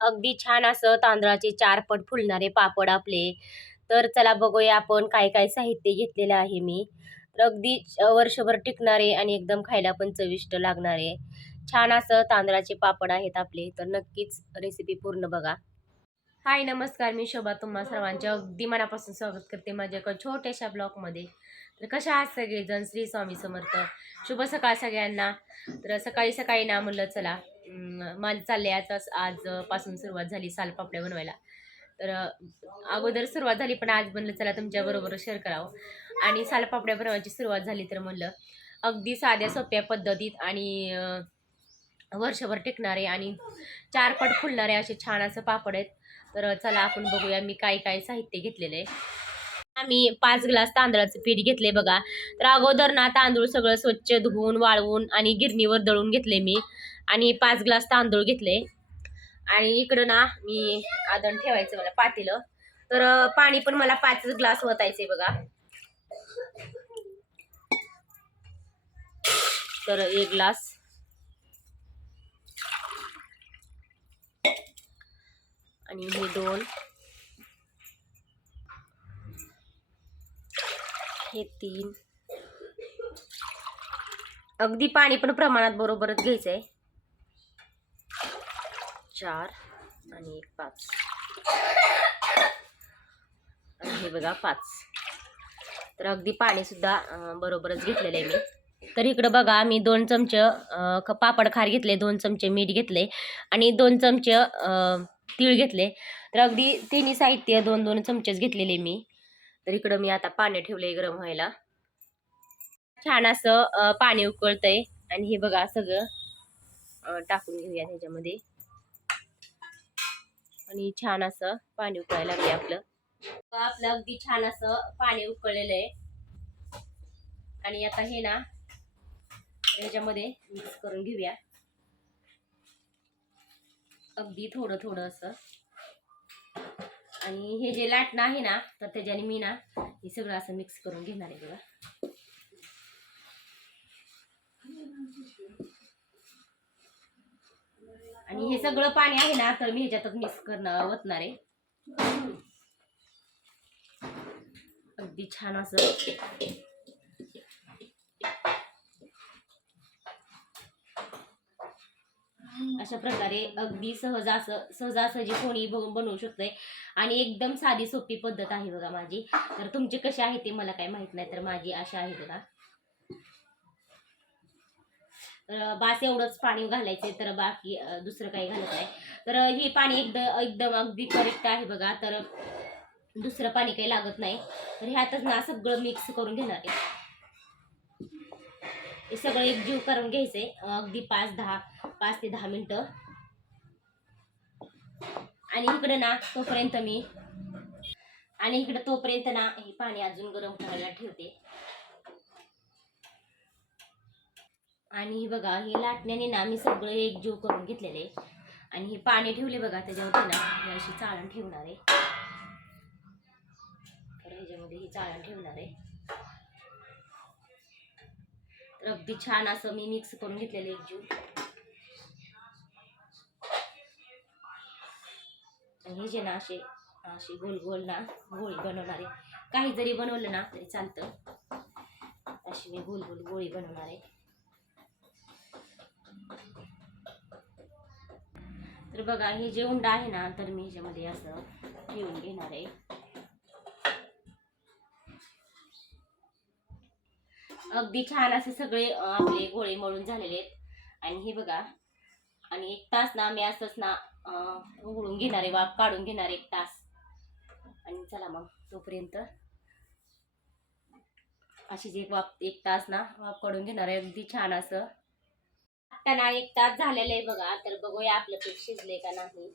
अगदी छान असं तांदळाचे चार पट फुलणारे पापड आपले. तर चला बघूया आपण काय काय साहित्य घेतलेलं आहे मी. तर अगदी वर्षभर टिकणारे आणि एकदम खायला पण चविष्ट लागणारे छान असं तांदळाचे पापड आहेत आपले. तर नक्कीच रेसिपी पूर्ण बघा. हाय नमस्कार. मी शोभा. तुम्हा सर्वांचे अगदी मनापासून स्वागत करते माझ्या एका छोट्याशा ब्लॉगमध्ये. तर कशा आहात सगळेजण? श्री स्वामी समर्थ. शुभ सकाळ सगळ्यांना. तर सकाळी सकाळी ना म्हणलं चला माझं चालले आज आजपासून सुरुवात झाली सालपापड्या बनवायला. तर अगोदर सुरुवात झाली पण आज म्हणलं चला तुमच्याबरोबर शेअर करावं. आणि सालपापड्या बनवायची सुरुवात झाली तर म्हणलं अगदी साध्या सोप्या पद्धतीत आणि वर्षभर टिकणारे आणि चारपट फुलणारे असे छान असं पापड आहेत. तर चला आपण बघूया मी काय काय साहित्य घेतलेलं आहे. आम्ही पाच ग्लास तांदळाचं पीठ घेतले बघा. तर अगोदर ना तांदूळ सगळं स्वच्छ धुवून वाळवून आणि गिरणीवर दळून घेतले मी. आणि पाच ग्लास तांदूळ घेतले आणि इकडं ना मी आदण ठेवायचं मला पातेलं. तर पाणी पण मला पाच ग्लास वतायचे बघा. तर एक ग्लास आणि हे दोन. हे तीन. अगदी पाणी पण प्रमाणात बरोबरच घ्यायचं आहे चार आणि एक पाच. आणि हे बघा पाच. तर अगदी पाणीसुद्धा बरोबरच घेतलेलं आहे मी. तर इकडं बघा मी दोन चमचे पापड खार घेतले दोन चमचे मीठ घेतले. आणि दोन चमचे तीळ घेतले. तर अगदी तिन्ही साहित्य दोन दोन चमचेच घेतलेले मी. तर इकडं मी आता पाणी ठेवलंय गरम व्हायला. छान असं पाणी उकळतंय. आणि हे बघा सगळं टाकून घेऊया ह्याच्यामध्ये आणि छान असं पाणी उकळायला लागले आपलं. आपलं अगदी छान असं पाणी उकळलेलं आहे आणि आता हे ना ह्याच्यामध्ये मिक्स करून घेऊया. अगदी थोडं थोडं असं. आणि हे जे लाटणं आहे ना तर त्याच्याने मी ना हे सगळं असं मिक्स करून घेणार आहे बघा. आणि हे सगळं पाणी आहे ना तर मी ह्याच्यातच मिक्स करणं ओतणार आहे. अगदी छान असं. अशा प्रकारे अगदी सहज असं सहजासहजी कोणी बघून बनवू शकतोय. आणि एकदम साधी सोपी पद्धत आहे बघा माझी. तर तुमची कशी आहे ते मला काही माहीत नाही तर माझी अशा आहे बघा. तर बास एवढंच पाणी घालायचंय तर बाकी दुसरं काही घालत नाही. तर हे पाणी एकदम एकदम अगदी करेक्ट आहे बघा. तर दुसरं पाणी काही लागत नाही. तर ह्यातच ना सगळं मिक्स करून घेणार आहे. हे सगळं एकजीव करून घ्यायचंय अगदी पाच दहा पाच ते दहा मिनटं. आणि इकडं ना तोपर्यंत मी आणि इकडं तोपर्यंत ना हे पाणी अजून गरम करायला ठेवते. आणि हे बघा हे लाटण्याने ना मी सगळं एकजीव करून घेतलेले. आणि हे पाणी ठेवले बघा त्याच्यावरती ना हे अशी चाळण ठेवणार आहे. तर ह्याच्यामध्ये ही चाळण ठेवणार आहे. तर अगदी छान असं मी मिक्स करून घेतलेलं एकजीव हे जे ना असे असे गोल गोल ना गोळी बनवणार आहे काही जरी बनवलं ना तरी चालतं. अशी मी गोल गोल गोळी बनवणार आहे. तर बघा हे जे उंडा आहे ना तर मी ह्याच्यामध्ये असं ठेवून घेणार आहे. अगदी छान असे सगळे आपले गोळे मळून झालेले आहेत. आणि हे बघा आणि एक तास ना मी असंच ना उघडून घेणार आहे वाफ काढून घेणार एक तास. आणि चला मग तोपर्यंत अशीच एक वाफ एक तास ना वाफ काढून घेणार आहे. अगदी छान असं. आता ना एक तास झालेलं आहे बघा. तर बघूया आपलं पीठ शिजले का नाही.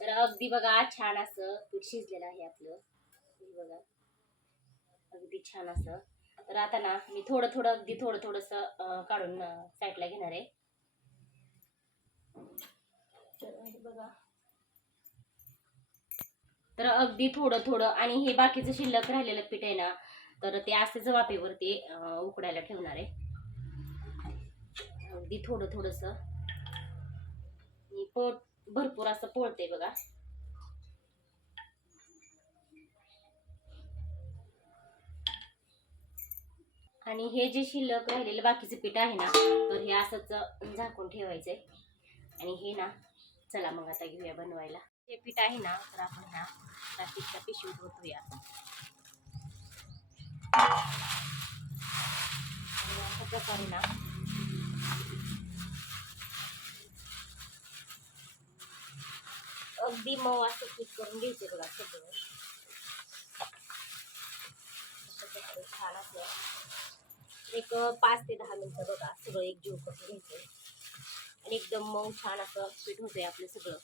तर अगदी बघा छान असं पीठ शिजलेलं आहे आपलं. हे बघा. अगदी छान असं. तर आता ना मी थोडं थोडं अगदी थोडं थोडंसं काढून साईडला घेणार आहे. तर म्हणजे बघा. तर अगदी थोडं थोडं आणि हे बाकीचं शिल्लक राहिलेलं पीठ आहे ना तर ते असंच वाफेवरती उकडायला ठेवणार आहे. अगदी थोडं थोडंसं. पोट भरपूर असं पोळते बघा. आणि हे जे शिल्लक राहिलेलं बाकीचं पीठ आहे ना तर हे असंच झाकून ठेवायचंय. आणि हे ना चला मग आता घेऊया बनवायला. हे पीठ आहे ना तर आपण ना प्लास्टिकच्या पिशवीत ओतूया. आणि अशा प्रकारे ना अगदी मऊ असं पीठ करून घ्यायचे बघा सगळं. अशा प्रकारे छान असं एक पाच ते दहा मिनिटं बघा सगळं एक जीव करून घ्यायचं. आणि एकदम मऊ छान असं पीठ होतंय आपलं सगळं.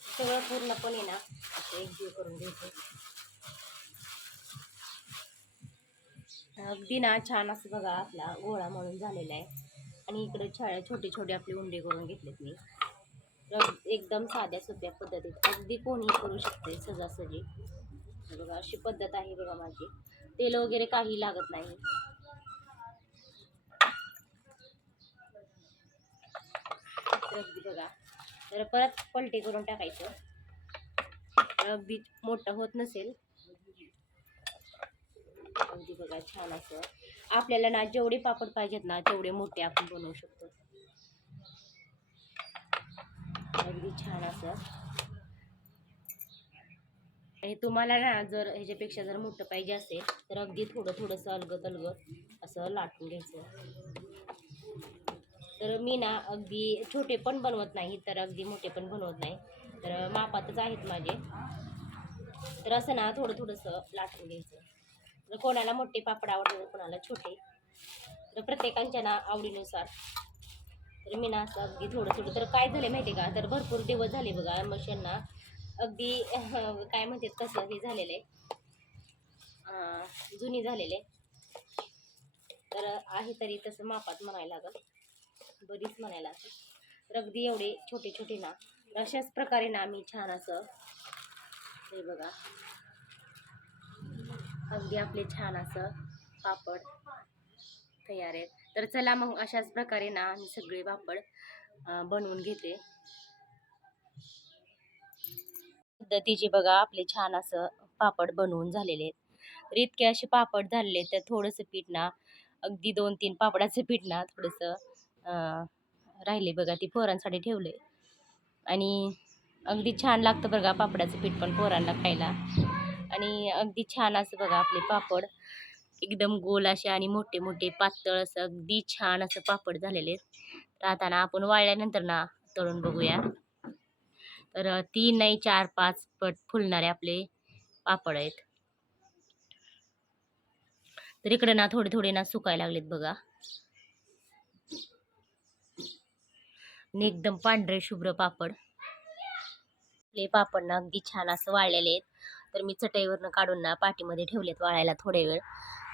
सगळं पूर्णपणे ना असं एकजीव करून घ्यायचं. अगदी ना छान असं बघा आपला गोळा म्हणून झालेला आहे. आणि इकडे छा छोटे छोटे आपले उंडे करून घेतलेत मी. एकदम साध्या सोप्या पद्धतीत. अगदी कोणीही करू शकते सहजासहजी बघा अशी पद्धत आहे बघा माझी. तेल वगैरे काही लागत नाही. तर अगदी बघा. तर परत पलटे करून टाकायचं. तर अगदी मोठं होत नसेल. अगदी बघा छान असं. आपल्याला ना जेवढे पापड पाहिजेत ना तेवढे मोठे आपण बनवू शकतो. अगदी छान असं. आणि तुम्हाला ना जर ह्याच्यापेक्षा जर मोठं पाहिजे असेल तर अगदी थोडं थोडंसं अलगत अलगत असं लाटून घ्यायचं. तर मी ना अगदी छोटे पण बनवत नाही तर अगदी मोठे पण बनवत नाही. तर मापातच आहेत माझे. तर असं ना थोडं थोडंसं लाटून घ्यायचं. तर कोणाला मोठे पापड आवडतात कोणाला छोटे. तर प्रत्येकांच्या ना आवडीनुसार. तर मी ना असं अगदी थोडं थोडं तर काय झालं माहिती आहे का? तर भरपूर दिवस झाले बघा मशीनना अगदी काय म्हणतात कसं हे झालेलं आहे. जुनी झालेले तर आहे तरी तसं मापात म्हणायला लागल. बरीच म्हणायला लागेल. तर अगदी एवढे छोटे छोटे ना तर अशाच प्रकारे ना आम्ही छान असं हे बघा. अगदी आपले छान असं पापड तयार आहेत. तर चला मग अशाच प्रकारे ना आम्ही सगळे पापड बनवून घेते. पद्धतीचे बघा आपले छान असं पापड बनवून झालेले आहेत. इतके असे पापड झालेले आहेत तर थोडंसं पीठ ना अगदी दोन तीन पापडाचं पीठ ना थोडंसं राहिले बघा ती पोरांसाठी ठेवले. आणि अगदी छान लागतं बघा पापडाचं पीठ पण पोरांना खायला. आणि अगदी छान असं बघा आपले पापड एकदम गोल असे आणि मोठे मोठे पातळ असं अगदी छान असं पापड झालेले आहेत. तर आता ना आपण वाळल्यानंतर ना तळून बघूया. तर तीन नाही चार पाच पट फुलणारे आपले पापड आहेत. तर इकडे ना थोडे थोडे ना सुकायला लागलेत बघा. आणि एकदम पांढरे शुभ्र पापड. आपले पापड ना अगदी छान असं वाळलेले आहेत. तर मी चटईवरनं काढून ना पाठीमध्ये ठेवलेत वाळायला थोडे वेळ.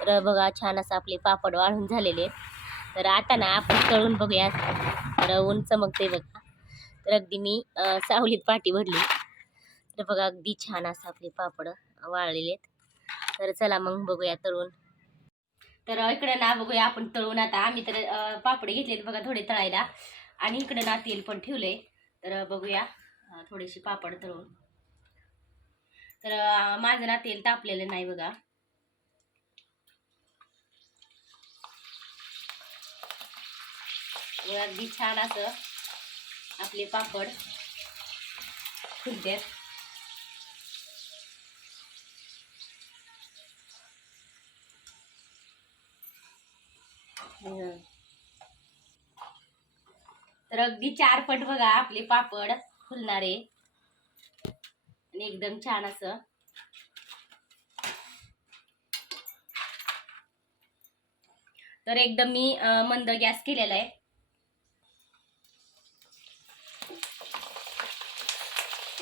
तर बघा छान असं आपले पापड वाळून झालेले आहेत. तर आता ना आपण तळून बघूया. तर ऊन चमकते बघा. तर अगदी मी सावलीत पाठी भरली. तर बघा अगदी छान असं आपले पापड वाळलेले आहेत. तर चला मग बघूया तळून. तर इकडे ना बघूया आपण तळून. आता आम्ही तर पापड घेतलेत बघा थोडे तळायला. आणि इकडे ना तेल पण ठेवले तर बघूया थोडीशी थोडेसे पापड तळून. तर माझं ना तेल तापलेलं नाही बघा. अगदी छान असं आपले पापड फुलतात तर अगदी चार पट बघा आपले पापड फुलणारे. आणि एकदम छान असं. तर एकदम मी मंद गॅस केलेला आहे.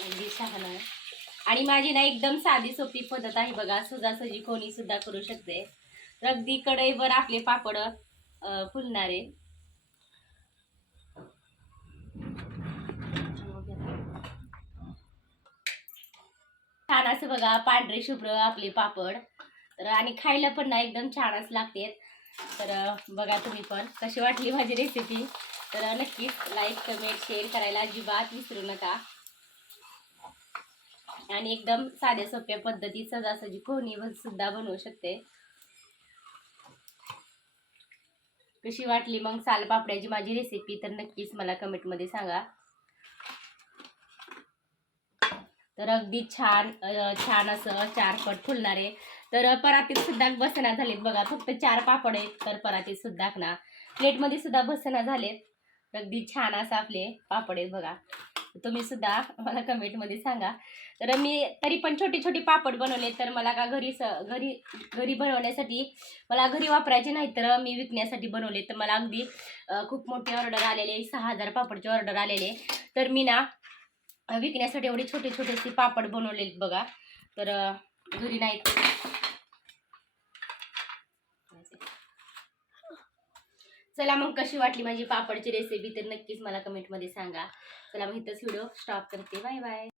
अगदी छान आहे आणि माझी ना एकदम साधी सोपी पद्धत आहे बघा. सुजासुजी कोणी सुद्धा करू शकते. अगदी कढईवर आपले पापड फुलणारे. छान असं बघा पांढरे शुभ्र आपले पापड. तर आणि खायला पण ना एकदम छानच लागते तर बघा तुम्ही पण कशी वाटली माझी रेसिपी तर नक्कीच लाईक कमेंट शेअर करायला अजिबात विसरू नका. आणि एकदम साध्या सोप्या पद्धतीत सजासजी कोणी पण सुद्धा बनवू शकते. कशी वाटली मग साल पापड्याची माझी रेसिपी तर नक्कीच मला कमेंटमध्ये सांगा. तर अगदी छान छान असं चार पट फुलणारे. तर परातीत सुद्धा बसना झालेत बघा. फक्त चार पापड आहेत तर परातीत सुद्धा ना प्लेटमध्ये सुद्धा बसना झालेत. अगदी छान असं आपले पापड आहेत बघा. तुम्ही सुद्धा मला कमेंटमध्ये सांगा. तर मी तरी पण छोटे छोटे पापड बनवले तर मला का घरी स घरी घरी बनवण्यासाठी मला घरी वापरायचे नाही तर मी विकण्यासाठी बनवले. तर मला अगदी खूप मोठी ऑर्डर आलेले सहा हजार पापडची ऑर्डर आलेले तर मी ना विकण्यासाठी एवढे छोटे छोटेसे पापड बनवलेत बघा. तर घरी नाही चला मग कशी वाटली माझी पापडची रेसिपी तर नक्कीच मला कमेंटमध्ये सांगा. चला मग इथंच व्हिडिओ स्टॉप करते. Bye bye